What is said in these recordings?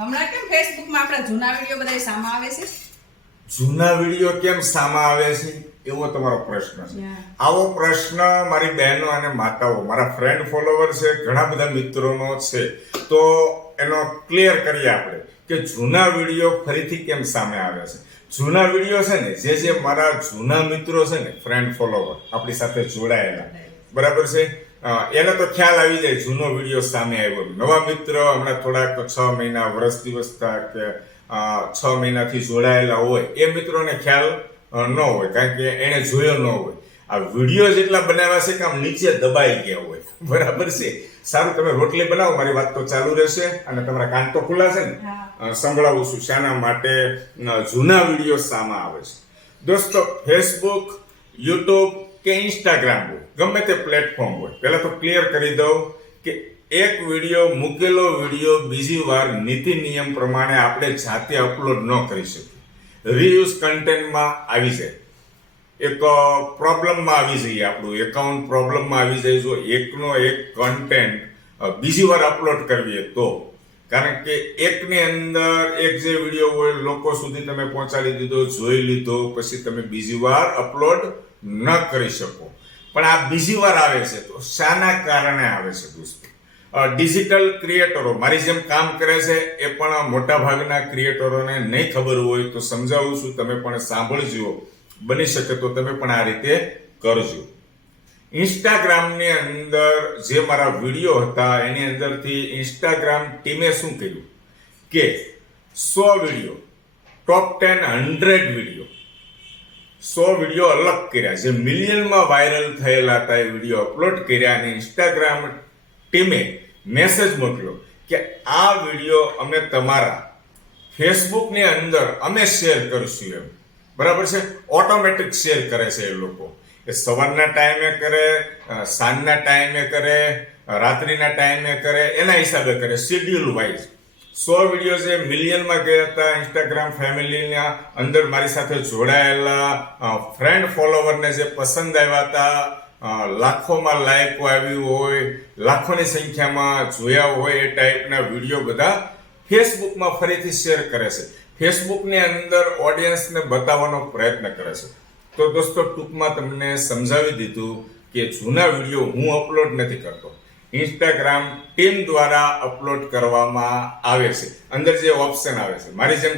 હમણાં કેમ ફેસબુકમાં આપણા જૂના વિડીયો બધા સામા આવે છે? જૂના વિડીયો કેમ સામા આવે છે એવો તમારો પ્રશ્ન છે. આવો પ્રશ્ન મારી બહેનો અને માતાઓ, મારા ફ્રેન્ડ ફોલોવર છે, ઘણા બધા મિત્રોનો છે. તો એનો ક્લિયર કરીએ આપણે કે જૂના વિડીયો ફરીથી કેમ સામે આવે છે. જૂના વિડીયો છે ને, જે મારા જૂના મિત્રો છે ને, ફ્રેન્ડ ફોલોવર આપણી સાથે જોડાયેલા, બરાબર છે, એને તો ખ્યાલ આવી જાય જૂનો વિડીયો સામે આવ્યો. નવા મિત્ર હમણાં થોડાક 6 મહિના, વર્ષ દિવસ કે 6 મહિનાથી જોડાયેલા હોય એ મિત્રોને ખ્યાલ ન હોય, કારણ કે એને જોયો ન હોય. આ વિડીયો જેટલા બનાવ્યા છે કે આમ નીચે દબાઈ ગયા હોય, બરાબર છે. સારું, તમે રોટલી બનાવો, મારી વાત તો ચાલુ રહેશે અને તમારા કાન તો ખુલ્લા છે ને. સંભળાવું છું શાના માટે જૂના વિડીયો સામે આવે છે. દોસ્તો, ફેસબુક, યુટ્યુબ કે ઇન્સ્ટાગ્રામ હોય, ગમે તે પ્લેટફોર્મ હોય, પહેલા તો ક્લિયર કરી દઉં કે એક વિડીયો, મૂકેલો વિડીયો બીજી વાર નીતિ નિયમ પ્રમાણે આપણે જાતે અપલોડ ન કરી શકીએ. રીયુઝ કન્ટેન્ટમાં આવી જાય, એક પ્રોબ્લેમમાં આવી જઈએ, આપણું એકાઉન્ટ પ્રોબ્લેમમાં આવી જાય જો એકનો એક કન્ટેન્ટ બીજી વાર અપલોડ કરવીએ તો. કારણ કે એકની અંદર એક જે વિડીયો હોય લોકો સુધી તમે પહોંચાડી દીધો, જોઈ લીધો, પછી તમે બીજી વાર અપલોડ ન કરી શકો. પણ આ બીજી વાર આવે છે તો શાના કારણે આવે છે દોસ્તો? ડિજિટલ ક્રિએટરો મારી જેમ કામ કરે છે એ પણ મોટા ભાગના ક્રિએટરોને નહીં ખબર હોય તો સમજાવું છું, તમે પણ સાંભળજો, બની શકે તો તમે પણ આ રીતે કરજો. ઇન્સ્ટાગ્રામની અંદર જે મારા વિડીયો હતા એની અંદરથી ઇન્સ્ટાગ્રામ ટીમે શું કર્યું કે 100 વિડીયો, ટોપ 10 100 વિડીયો, 100 વિડીયો અલગ કર્યા, જે મિલિયનમાં વાયરલ થયેલા હતા એ વિડીયો અપલોડ કર્યા અને ઇન્સ્ટાગ્રામ ટીમે મેસેજ મોકલ્યો કે આ વિડીયો અમે તમારા ફેસબુકની અંદર અમે શેર કરશું એમ, બરાબર છે. ઓટોમેટિક શેર કરે છે એ લોકો. એ સવારના ટાઈમે કરે, સાંજના ટાઈમે કરે, રાત્રિના ટાઈમે કરે, એના હિસાબે કરે, શેડ્યુલ વાઇઝ. 100 વિડીયો જે મિલિયનમાં ગયા હતા, ઇન્સ્ટાગ્રામ ફેમિલીના અંદર મારી સાથે જોડાયેલા ફ્રેન્ડ ફોલોવરને જે પસંદ આવ્યા હતા, લાખોમાં લાઈકો આવી હોય, લાખોની સંખ્યામાં જોયા હોય, એ ટાઈપના વિડીયો બધા ફેસબુકમાં ફરીથી શેર કરે છે. ફેસબુકની અંદર ઓડિયન્સને બતાવવાનો પ્રયત્ન કરે છે. તો દોસ્તો, ટૂંકમાં તમને સમજાવી દીધું કે જૂના વિડીયો હું અપલોડ નથી કરતો, ઇન્સ્ટાગ્રામ ટીમ દ્વારા અપલોડ કરવામાં આવે છે. અંદર જે ઓપ્શન આવે છે, મારી જેમ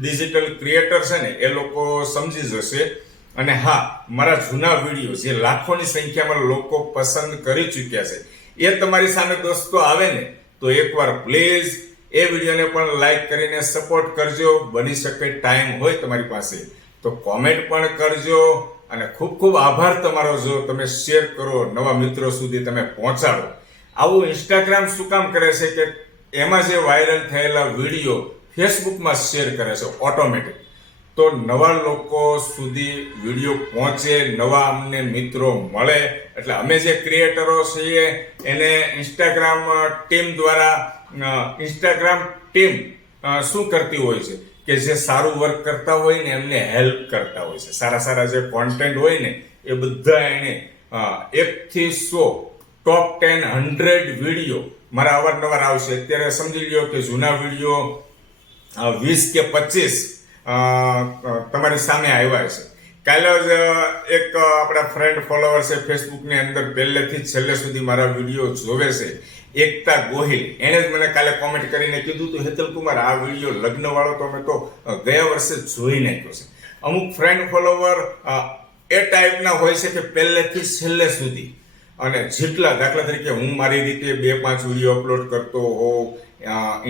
ડિજિટલ ક્રિએટર છે ને એ લોકો સમજી જશે. અને હા, મારા જૂના વિડીયો જે લાખોની સંખ્યામાં લોકો પસંદ કરી ચૂક્યા છે એ તમારી સામે દોસ્તો આવે ને તો એકવાર પ્લીઝ એ વિડીયોને પણ લાઈક કરીને સપોર્ટ કરજો. બની શકે ટાઈમ હોય તમારી પાસે તો કોમેન્ટ પણ કરજો. અને ખૂબ ખૂબ આભાર તમારો જો તમે શેર કરો, નવા મિત્રો સુધી તમે પહોંચાડો. આવું ઇન્સ્ટાગ્રામ શું કામ કરે છે કે એમાં જે વાયરલ થયેલા વિડીયો ફેસબુકમાં શેર કરે છે ઓટોમેટિક, તો નવા લોકો સુધી વિડીયો પહોંચે, નવા અમને મિત્રો મળે. એટલે અમે જે ક્રિએટરો છીએ એને ઇન્સ્ટાગ્રામ ટીમ દ્વારા, ઇન્સ્ટાગ્રામ ટીમ શું કરતી હોય છે કે જે સારું વર્ક કરતા હોય ને એમને હેલ્પ કરતા હોય છે. સારા સારા જે કોન્ટેન્ટ હોય ને એ બધા એને 1 થી 100 ટોપ 10 100 વિડીયો મારા અવારનવાર આવશે. અત્યારે સમજી લ્યો કે જૂના વિડીયો 20 કે 25 તમારી સામે આવ્યા છે. કાલે જ એક આપણા ફ્રેન્ડ ફોલોવર છે ફેસબુકની અંદર, પહેલેથી છેલ્લે સુધી મારા વિડીયો જોવે છે, એકતા ગોહિલ, એને જ મને કાલે કોમેન્ટ કરીને કીધું હતું, હેતલ કુમાર આ વિડીયો લગ્ન વાળો તો અમે તો ગયા વર્ષે જોઈ નાખ્યો છે. અમુક ફ્રેન્ડ ફોલોવર એ ટાઈપના હોય છે કે પહેલેથી છેલ્લે સુધી, અને જેટલા, દાખલા તરીકે હું મારી રીતે 2-5 વિડીયો અપલોડ કરતો હોઉં,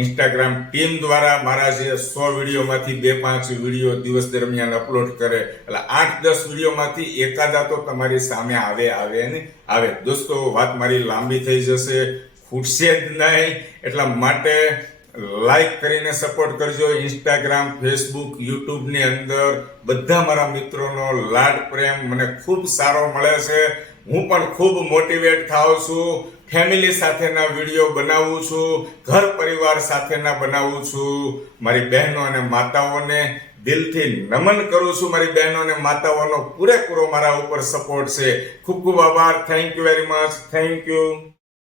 ઇન્સ્ટાગ્રામ ટીમ દ્વારા મારા જે 100 વિડીયોમાંથી 2-5 વિડીયો દિવસ દરમિયાન અપલોડ કરે, એટલે 8-10 વિડીયોમાંથી એકાદા તો તમારી સામે આવે ને આવે. દોસ્તો, વાત મારી લાંબી થઈ જશે, ખૂટશે જ નહીં, એટલા માટે લાઈક કરીને સપોર્ટ કરજો. ઇન્સ્ટાગ્રામ, ફેસબુક, યુટ્યુબની અંદર બધા મારા મિત્રોનો લાડ પ્રેમ મને ખૂબ સારો મળે છે. હું પણ ખૂબ મોટિવેટ થાઉં છું. ફેમિલી સાથેના વિડીયો બનાવું છું, ઘર પરિવાર સાથેના બનાવું છું. મારી બહેનો અને માતાઓને દિલથી નમન કરું છું. મારી બહેનો અને માતાઓનો પૂરેપૂરો મારા ઉપર સપોર્ટ છે. ખૂબ ખૂબ આભાર. Thank you very much. Thank you.